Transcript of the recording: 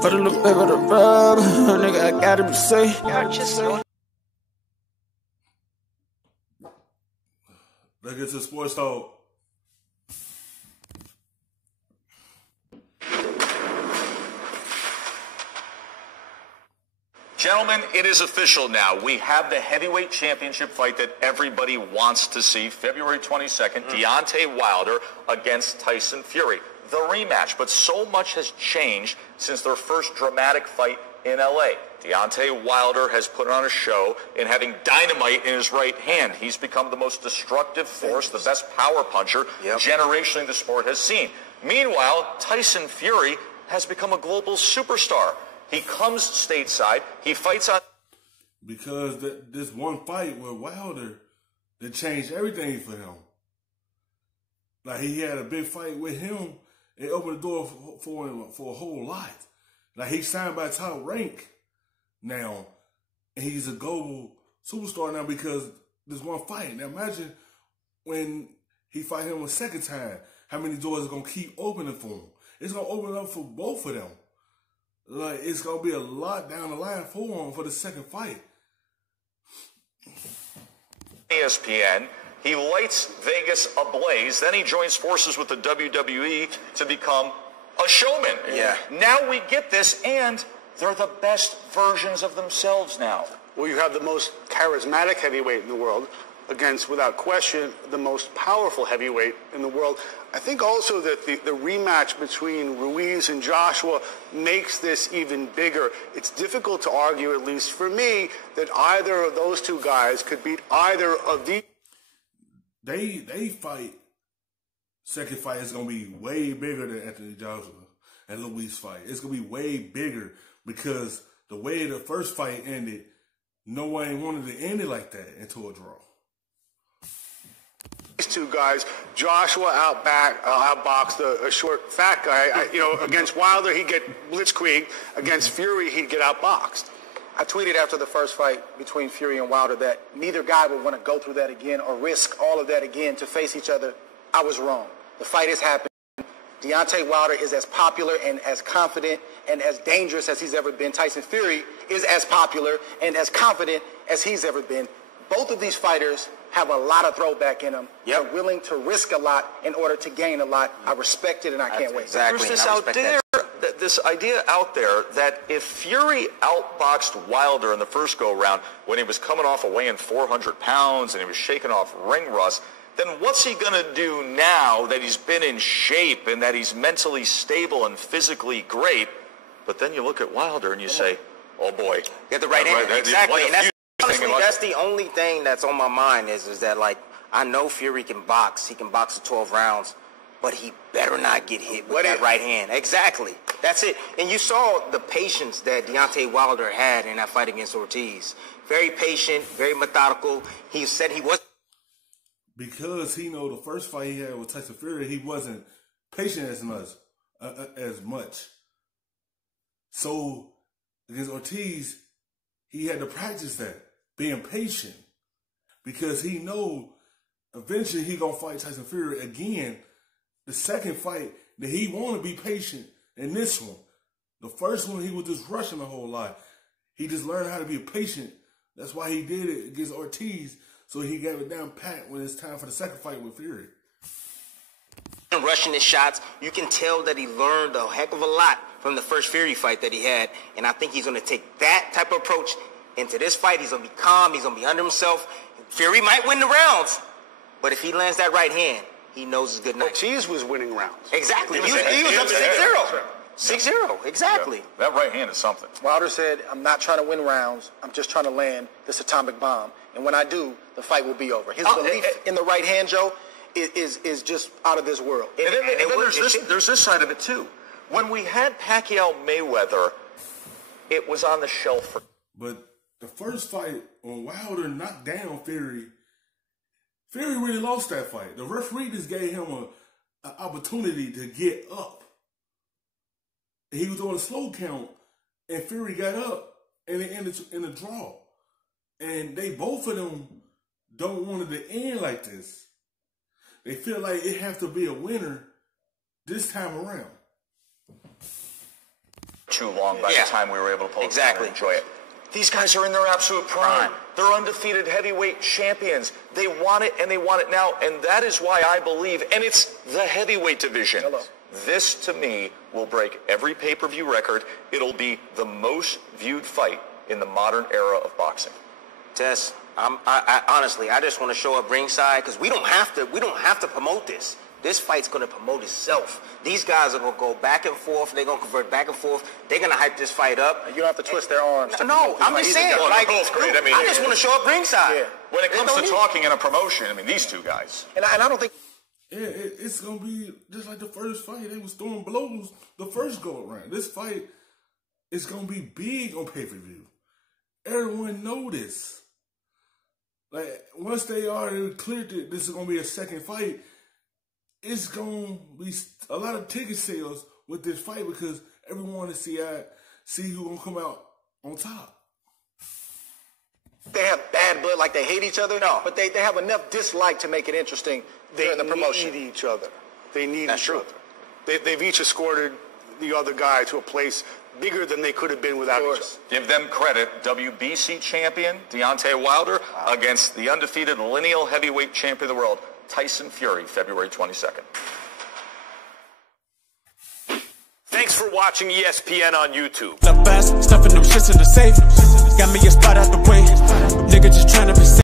Put a little bit of the rub, nigga, I gotta be safe. Let's get to the sports talk. Gentlemen, it is official now. We have the heavyweight championship fight that everybody wants to see. February 22nd, Deontay Wilder against Tyson Fury. The rematch, but so much has changed since their first dramatic fight in LA. Deontay Wilder has put on a show in having dynamite in his right hand. He's become the most destructive force, the best power puncher generationally the sport has seen. Meanwhile, Tyson Fury has become a global superstar. He comes stateside. He fights on... Because this one fight with Wilder, that changed everything for him. Like, he had a big fight with him. It opened the door for him for a whole lot. Like, he's signed by Top Rank now. And he's a global superstar now because this one fight. Now, imagine when he fight him a second time, how many doors are going to keep opening for him. It's going to open up for both of them. Like, it's going to be a lot down the line for him for the second fight. ESPN, he lights Vegas ablaze. Then he joins forces with the WWE to become a showman. Yeah. Now we get this, and they're the best versions of themselves now. Well, you have the most charismatic heavyweight in the world against, without question, the most powerful heavyweight in the world. I think also that the rematch between Ruiz and Joshua makes this even bigger. It's difficult to argue, at least for me, that either of those two guys could beat either of these. They fight. Second fight is going to be way bigger than Anthony Joshua and Ruiz fight. It's going to be way bigger because the way the first fight ended, no one wanted to end it like that into a draw. These two guys, Joshua outboxed a short, fat guy. Against Wilder, he'd get blitzkrieg. Against Fury, he'd get outboxed. I tweeted after the first fight between Fury and Wilder that neither guy would want to go through that again or risk all of that again to face each other. I was wrong. The fight has happened. Deontay Wilder is as popular and as confident and as dangerous as he's ever been. Tyson Fury is as popular and as confident as he's ever been. Both of these fighters have a lot of throwback in them. They're willing to risk a lot in order to gain a lot. I respect it, and I can't wait. Exactly. This idea out there that if Fury outboxed Wilder in the first go-round when he was coming off of weighing 400 pounds and he was shaking off ring rust, then what's he going to do now that he's been in shape and that he's mentally stable and physically great? But then you look at Wilder and you say, oh boy. Get the right hand. Exactly. And honestly, that's the only thing that's on my mind is that, like, I know Fury can box. He can box the 12 rounds, but he better not get hit with that right hand. Exactly. That's it. And you saw the patience that Deontay Wilder had in that fight against Ortiz. Very patient, very methodical. He said he was. Because he know the first fight he had with Tyson Fury, he wasn't patient as much. So against Ortiz, he had to practice that, being patient, because he know eventually he gonna fight Tyson Fury again. The second fight that he want to be patient in this one. The first one he was just rushing a whole lot. He just learned how to be patient. That's why he did it against Ortiz. So he gave it down pat when it's time for the second fight with Fury. Rushing his shots, you can tell that he learned a heck of a lot from the first Fury fight that he had, and I think he's going to take that type of approach into this fight. He's going to be calm, he's going to be under himself. Fury might win the rounds, but if he lands that right hand, he knows it's good night. Ortiz was winning rounds. Exactly. He was up 6-0. 6-0, exactly. That right hand is something. Wilder said, I'm not trying to win rounds. I'm just trying to land this atomic bomb. And when I do, the fight will be over. His belief in the right hand, Joe, is just out of this world. And then there's this side of it, too. When we had Pacquiao Mayweather, it was on the shelf. But the first fight, when Wilder knocked down Fury, Fury really lost that fight. The referee just gave him an opportunity to get up. He was on a slow count, and Fury got up, and it ended in a draw. And both of them don't want it to end like this. They feel like it has to be a winner this time around. too long by the time we were able to pull it together and enjoy it. These guys are in their absolute prime. They're undefeated heavyweight champions. They want it, and they want it now, and that is why I believe, and it's the heavyweight division. This, to me, will break every pay-per-view record. It'll be the most viewed fight in the modern era of boxing. Tess, I honestly, I just want to show up ringside because we don't have to promote this. This fight's going to promote itself. These guys are going to go back and forth. They're going to convert back and forth. They're going to hype this fight up. You don't have to twist their arms. No, I'm just saying. Like, both great. I mean, I just want to show up ringside. Yeah. When it comes to talking in a promotion, I mean, these two guys. And I don't think... Yeah, it's going to be just like the first fight. They was throwing blows the first go-around. This fight is going to be big on pay-per-view. Everyone know this. Like, once they already cleared it, this is going to be a second fight. It's going to be a lot of ticket sales with this fight because everyone want to see who's going to come out on top. They have bad blood, like they hate each other. No. But they have enough dislike to make it interesting during the promotion. They need each other. They need each other. They've each escorted the other guy to a place bigger than they could have been without each other. Give them credit. WBC champion Deontay Wilder against the undefeated lineal heavyweight champion of the world, Tyson Fury, February 22nd. Thanks for watching ESPN on YouTube. The best, stuffing them shits in the safe. Got me a spot out the way. Nigga just trying to be safe.